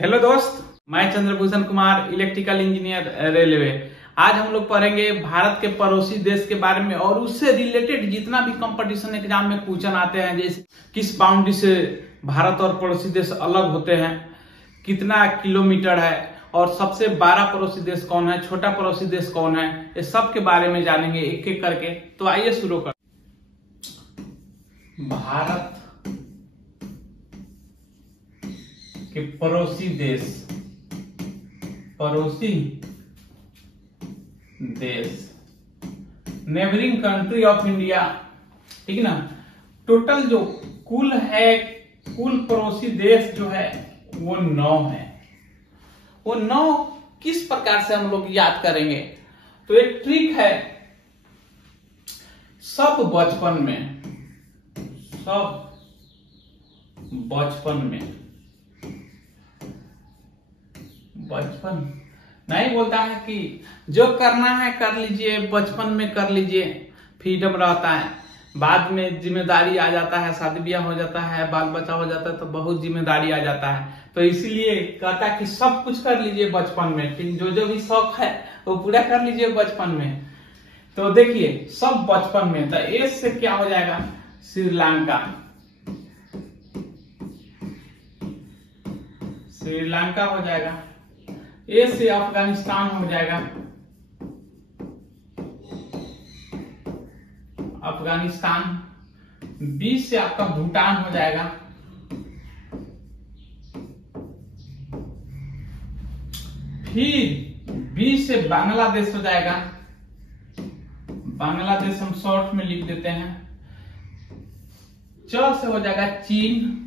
Hello दोस्त, मैं Chandrabhushan Kumar, electrical engineer, railway. आज हम लोग पढ़ेंगे भारत के पड़ोसी देश के बारे में और उससे रिलेटेड जितना भी कंपटीशन एग्जाम में क्वेश्चन आते हैं, जैसे किस बाउंड्री से भारत और पड़ोसी देश अलग होते हैं, कितना किलोमीटर है और सबसे बड़ा पड़ोसी देश कौन है, छोटा पड़ोसी देश कौन है, ये सब के बारे में जानेंगे एक एक करके। तो आइए शुरू कर। भारत के पड़ोसी देश, नेबरिंग कंट्री ऑफ इंडिया, ठीक है ना। टोटल जो कुल पड़ोसी देश जो है वो 9 है। वो 9 किस प्रकार से हम लोग याद करेंगे, तो एक ट्रिक है। सब बचपन नहीं बोलता है कि जो करना है कर लीजिए, बचपन में कर लीजिए, फ्रीडम रहता है। बाद में जिम्मेदारी आ जाता है, शादी ब्याह हो जाता है, बाल बच्चा हो जाता है तो बहुत जिम्मेदारी आ जाता है। तो इसीलिए कहता है कि सब कुछ कर लीजिए बचपन में, जो भी शौक है वो पूरा कर लीजिए बचपन में। तो देखिए सब बचपन में, तो एस से क्या हो जाएगा, श्रीलंका हो जाएगा। ए से अफगानिस्तान हो जाएगा, बी से आपका भूटान हो जाएगा, फिर बी से बांग्लादेश हो जाएगा। बांग्लादेश हम शॉर्ट में लिख देते हैं। च से हो जाएगा चीन,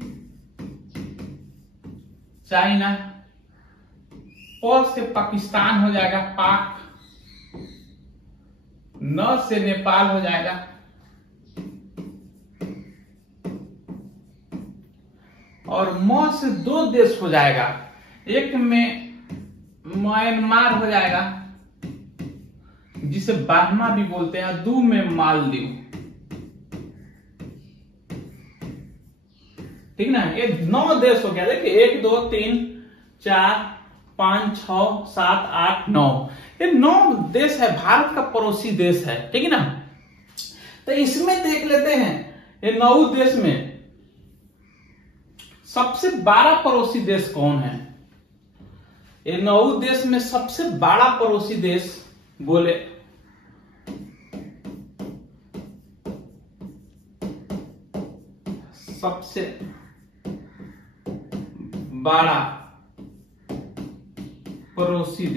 चाइना। प से पाकिस्तान हो जाएगा, पाक। न से नेपाल हो जाएगा। और म से 2 देश हो जाएगा, एक में म्यांमार हो जाएगा जिसे बर्मा भी बोलते हैं, 2 में मालदीव, ठीक ना। ये 9 देश हो गया। देखिए 1 2 3 4 5 6 7 8 9, ये 9 देश है, भारत का पड़ोसी देश है, ठीक है ना। तो इसमें देख लेते हैं ये 9 देश में सबसे बड़ा पड़ोसी देश कौन है। ये 9 देश में सबसे बड़ा पड़ोसी देश बोले सबसे बड़ा पड़ोसी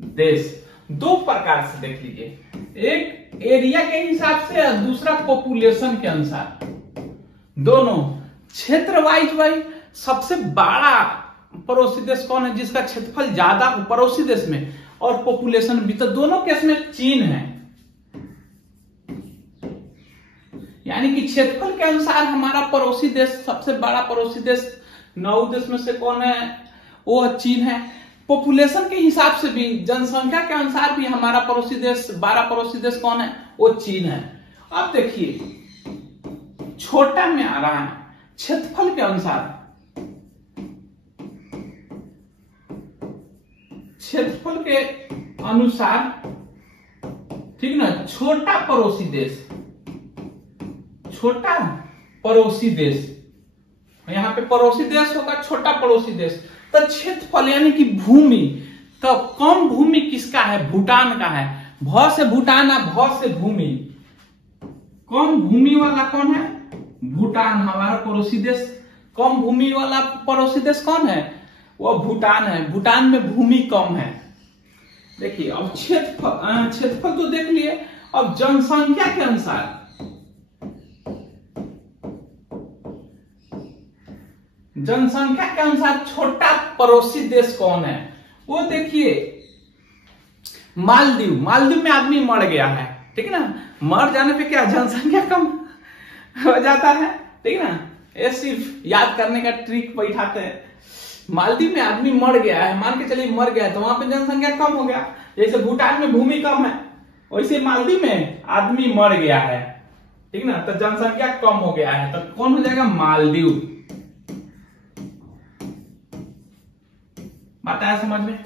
देश 2 प्रकार से देख लीजिए, एक एरिया के हिसाब से और दूसरा पॉपुलेशन के अनुसार। दोनों क्षेत्र वाइज सबसे बड़ा पड़ोसी देश कौन है, जिसका क्षेत्रफल ज्यादा हो पड़ोसी देश में और पॉपुलेशन भी, तो दोनों केस में चीन है। यानी कि क्षेत्रफल के अनुसार हमारा पड़ोसी देश, सबसे बड़ा पड़ोसी देश 9 देश में से कौन है, वो चीन है। पॉपुलेशन के हिसाब से भी, जनसंख्या के अनुसार भी हमारा पड़ोसी देश, 12 पड़ोसी देश कौन है, वो चीन है। अब देखिए छोटा में आ रहा है क्षेत्रफल के अनुसार, ठीक ना। छोटा पड़ोसी देश, यहाँ पे पड़ोसी देश होगा छोटा पड़ोसी देश। तो क्षेत्रफल यानी कि भूमि, तो कम भूमि किसका है, भूटान का है। भ से भूटान, भ से भूमि, कम भूमि वाला कौन है, भूटान हमारा पड़ोसी देश। कम भूमि वाला पड़ोसी देश कौन है, वो भूटान है। भूटान में भूमि कम है। देखिए अब क्षेत्रफल तो देख लिए। अब जनसंख्या के अनुसार, छोटा पड़ोसी देश कौन है, वो देखिए मालदीव में आदमी मर गया है, ठीक है ना। मर जाने पे क्या जनसंख्या कम हो जाता है, ठीक है ना। ये सिर्फ याद करने का ट्रिक बैठाते हैं। मालदीव में आदमी मर गया है, मान के चलिए मर गया है, तो वहां पे जनसंख्या कम हो गया। जैसे भूटान में भूमि कम है, वैसे मालदीव में आदमी मर गया है, ठीक ना, तो जनसंख्या कम हो गया है, तो कौन हो जाएगा, मालदीव। बात आया समझ में?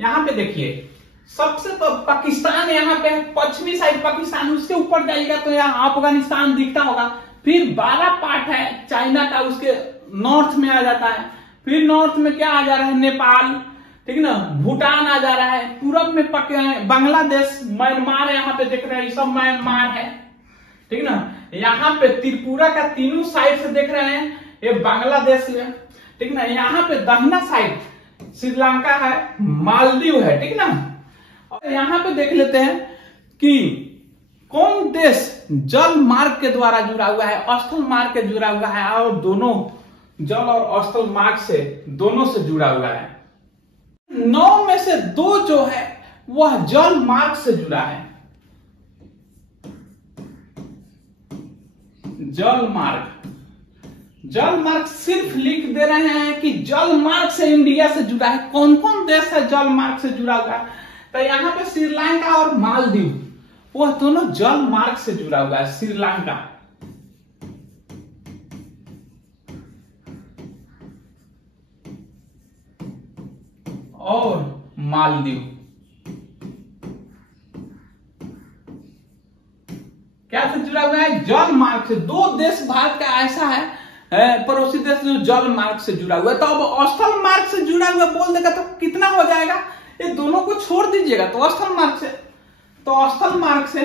यहाँ पे देखिए, सबसे तो पाकिस्तान यहाँ पे पश्चिमी साइड पाकिस्तान, उसके ऊपर जाइएगा तो यहाँ अफगानिस्तान दिखता होगा। फिर 12 पार्ट है चाइना का, उसके नॉर्थ में आ जाता है। फिर नॉर्थ में क्या आ जा रहा है? नेपाल, ठीक है ना, भूटान आ जा रहा है। पूरब में बांग्लादेश, म्यांमार यहाँ पे देख रहे हैं, ये सब म्यांमार है, ठीक है ना। यहाँ पे त्रिपुरा का तीनों साइड से देख रहे हैं, ये बांग्लादेश है, ठीक ना। यहाँ पे दाहिना साइड श्रीलंका है, मालदीव है, ठीक ना। और यहाँ पे देख लेते हैं कि कौन देश जल मार्ग के द्वारा जुड़ा हुआ है, स्थल मार्ग के जुड़ा हुआ है, और दोनों जल और स्थल मार्ग से दोनों से जुड़ा हुआ है। 9 में से 2 जो है वह जल मार्ग से जुड़ा है। जल मार्ग सिर्फ लिख दे रहे हैं कि जल मार्ग से इंडिया से जुड़ा है। कौन कौन देश है जल मार्ग से जुड़ा हुआ है? तो यहाँ पे श्रीलंका और मालदीव, वह दोनों जल मार्ग से जुड़ा हुआ है। श्रीलंका और मालदीव क्या से जुड़ा हुआ है? जल मार्ग से। 2 देश भारत का ऐसा है पड़ोसी देश जो जल मार्ग से जुड़ा हुआ है। तो अब स्थल मार्ग से जुड़ा हुआ बोल देगा तो कितना हो जाएगा? ये दोनों को छोड़ दीजिएगा तो स्थल मार्ग से। तो स्थल मार्ग से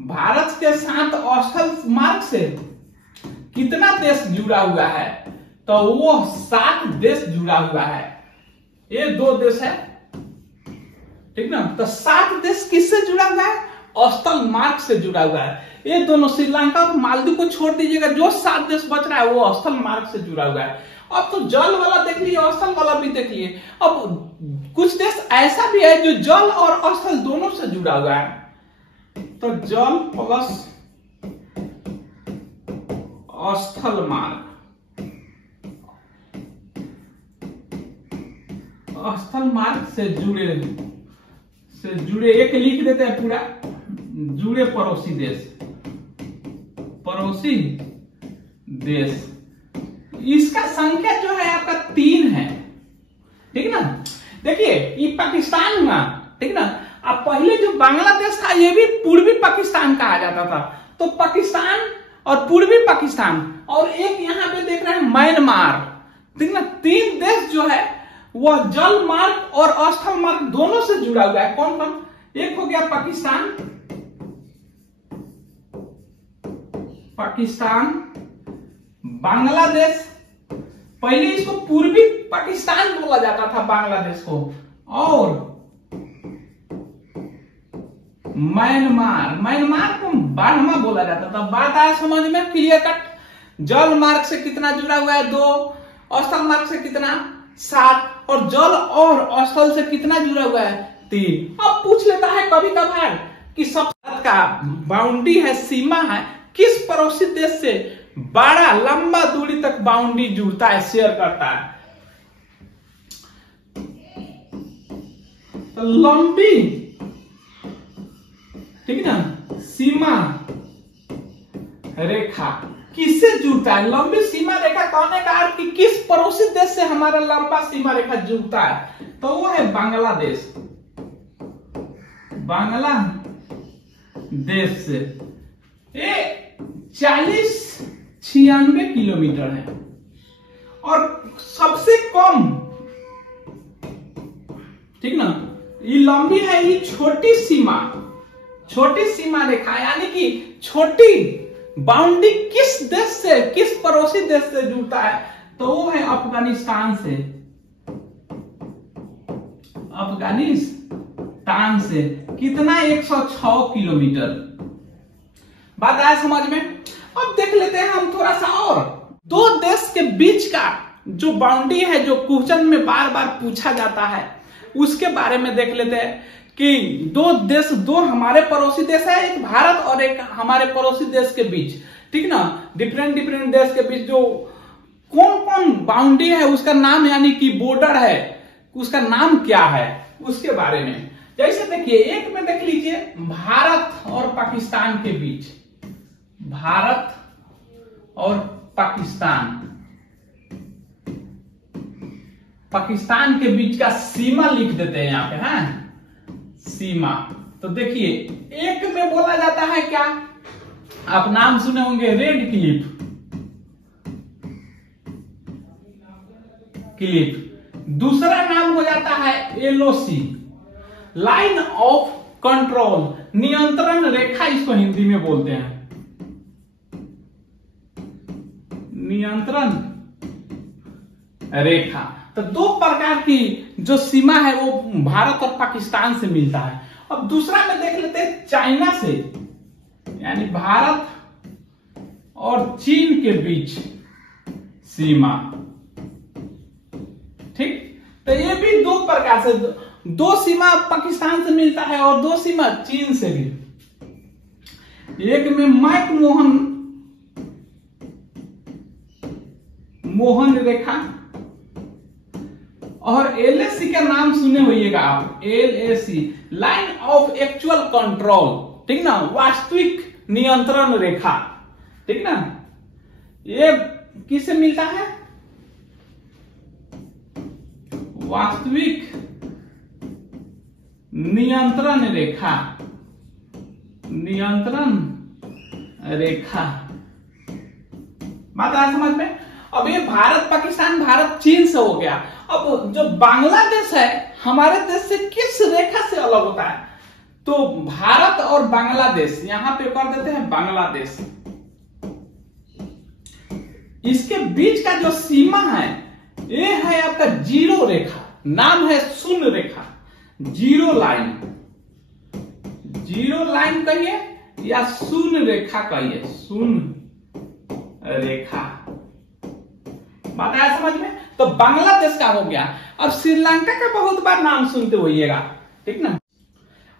भारत के साथ स्थल मार्ग से कितना देश जुड़ा हुआ है? तो वो 7 देश जुड़ा हुआ है। ये 2 देश है, ठीक ना। तो 7 देश किससे जुड़ा हुआ है? स्थल मार्ग से जुड़ा हुआ है। ये दोनों श्रीलंका और मालदीव को छोड़ दीजिएगा, जो 7 देश बच रहा है वो स्थल मार्ग से जुड़ा हुआ है। अब तो जल वाला देख लिए, स्थल वाला भी देख लिए। अब कुछ देश ऐसा भी है जो जल और स्थल दोनों से जुड़ा हुआ है। तो जल प्लस स्थल मार्ग, स्थल मार्ग से जुड़े एक लिख देते हैं पूरा, जुड़े पड़ोसी देश। इसका संख्या जो है आपका 3 है, ठीक ना। देखिए ये पाकिस्तान हुआ, ठीक ना। अब पहले जो बांग्लादेश था ये भी पूर्वी पाकिस्तान कहा जाता था। तो पाकिस्तान और पूर्वी पाकिस्तान, और एक यहाँ पे देख रहे हैं म्यांमार, ठीक ना। 3 देश जो है वह जल मार्ग और स्थल मार्ग दोनों से जुड़ा हुआ है। कौन कौन? एक हो गया पाकिस्तान, बांग्लादेश, पहले इसको पूर्वी पाकिस्तान बोला जाता था बांग्लादेश को, और म्यांमार को बार्मा बोला जाता था। बात आया समझ में? Clear cut. जल मार्ग से कितना जुड़ा हुआ है? 2, स्थल मार्ग से कितना? 7, और जल और स्थल से कितना जुड़ा हुआ है? 3। अब पूछ लेता है कभी कभार कि सब का बाउंड्री है, सीमा है, किस पड़ोसी देश से बड़ा लंबा दूरी तक बाउंड्री जुड़ता है, शेयर करता है? तो लंबी, ठीक है ना, सीमा रेखा किससे जुड़ता है? लंबी सीमा रेखा कहने का अर्थ कि किस पड़ोसी देश से हमारा लंबा सीमा रेखा जुड़ता है? तो वो है बांग्लादेश से। ये 40-96 किलोमीटर है। और सबसे कम, ठीक ना, ये लंबी है, ये छोटी सीमा रेखा, यानी कि छोटी बाउंड्री किस देश से, किस पड़ोसी देश से जुड़ता है? तो वो है अफगानिस्तान से। कितना? 106 किलोमीटर। बात आया समझ में? अब देख लेते हैं हम थोड़ा सा और 2 देश के बीच का जो बाउंड्री है, जो क्वेश्चन में बार बार पूछा जाता है, उसके बारे में देख लेते हैं कि 2 देश, 2 हमारे पड़ोसी देश है, एक भारत और एक हमारे पड़ोसी देश के बीच, ठीक ना। डिफरेंट देश के बीच जो कौन कौन बाउंड्री है, उसका नाम, यानी कि बॉर्डर है, उसका नाम क्या है, उसके बारे में। जैसे देखिए, एक में देख लीजिए भारत और पाकिस्तान के बीच, भारत और पाकिस्तान, पाकिस्तान के बीच का सीमा लिख देते हैं यहाँ पे, हाँ, सीमा। तो देखिए एक में बोला जाता है क्या, आप नाम सुने होंगे, रेड क्लिफ, दूसरा नाम हो जाता है एलओसी, लाइन ऑफ कंट्रोल, नियंत्रण रेखा इसको हिंदी में बोलते हैं, नियंत्रण रेखा। तो दो प्रकार की जो सीमा है वो भारत और पाकिस्तान से मिलता है। अब दूसरा में देख लेते हैं चाइना से, यानी भारत और चीन के बीच सीमा, ठीक। तो ये भी दो प्रकार से, दो सीमा पाकिस्तान से मिलता है और दो सीमा चीन से भी। एक में मोहन रेखा और एलएसी का नाम सुने होइएगा आप, LAC, line of actual control, ठीक ना, वास्तविक नियंत्रण रेखा, ठीक ना। ये किससे मिलता है, वास्तविक नियंत्रण रेखा, नियंत्रण रेखा, बात आया समझ में। अब ये भारत पाकिस्तान, भारत चीन से हो गया। अब जो बांग्लादेश है हमारे देश से किस रेखा से अलग होता है, तो भारत और बांग्लादेश, यहां पे कर देते हैं बांग्लादेश, इसके बीच का जो सीमा है ये है आपका जीरो रेखा, नाम है शून्य रेखा, जीरो लाइन, जीरो लाइन कहिए या शून्य रेखा कहिए, शून्य रेखा, बात आया समझ में। तो बांग्लादेश का हो गया। अब श्रीलंका का बहुत बार नाम सुनते होइएगा, ठीक ना।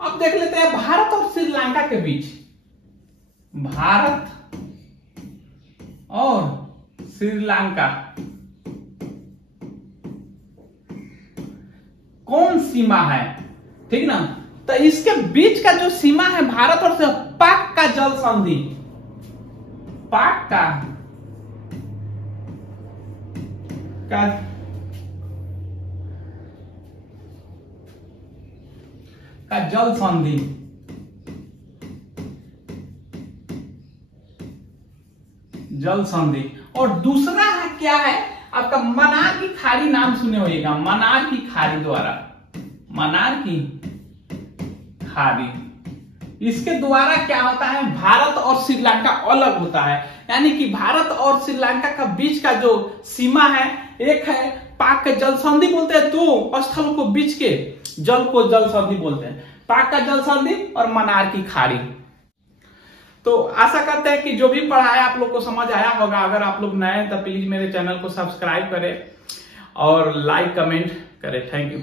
अब देख लेते हैं भारत और श्रीलंका के बीच, भारत और श्रीलंका कौन सीमा है, ठीक ना। तो इसके बीच का जो सीमा है भारत और पाक का जल संधि, पाक का जल संधि, जल संधि। और दूसरा है क्या है आपका, मन्नार की खाड़ी, नाम सुने होइएगा, मन्नार की खाड़ी द्वारा, मन्नार की खाड़ी, इसके द्वारा क्या होता है, भारत और श्रीलंका अलग होता है। यानी कि भारत और श्रीलंका का बीच का जो सीमा है, एक है पाक के जल संधि बोलते हैं, दो स्थलों को बीच के जल को जल संधि बोलते हैं, पाक का जल संधि और मन्नार की खाड़ी। तो आशा करते हैं कि जो भी पढ़ाया आप लोग को समझ आया होगा। अगर आप लोग नए हैं तो प्लीज मेरे चैनल को सब्सक्राइब करें और लाइक कमेंट करें। Thank you.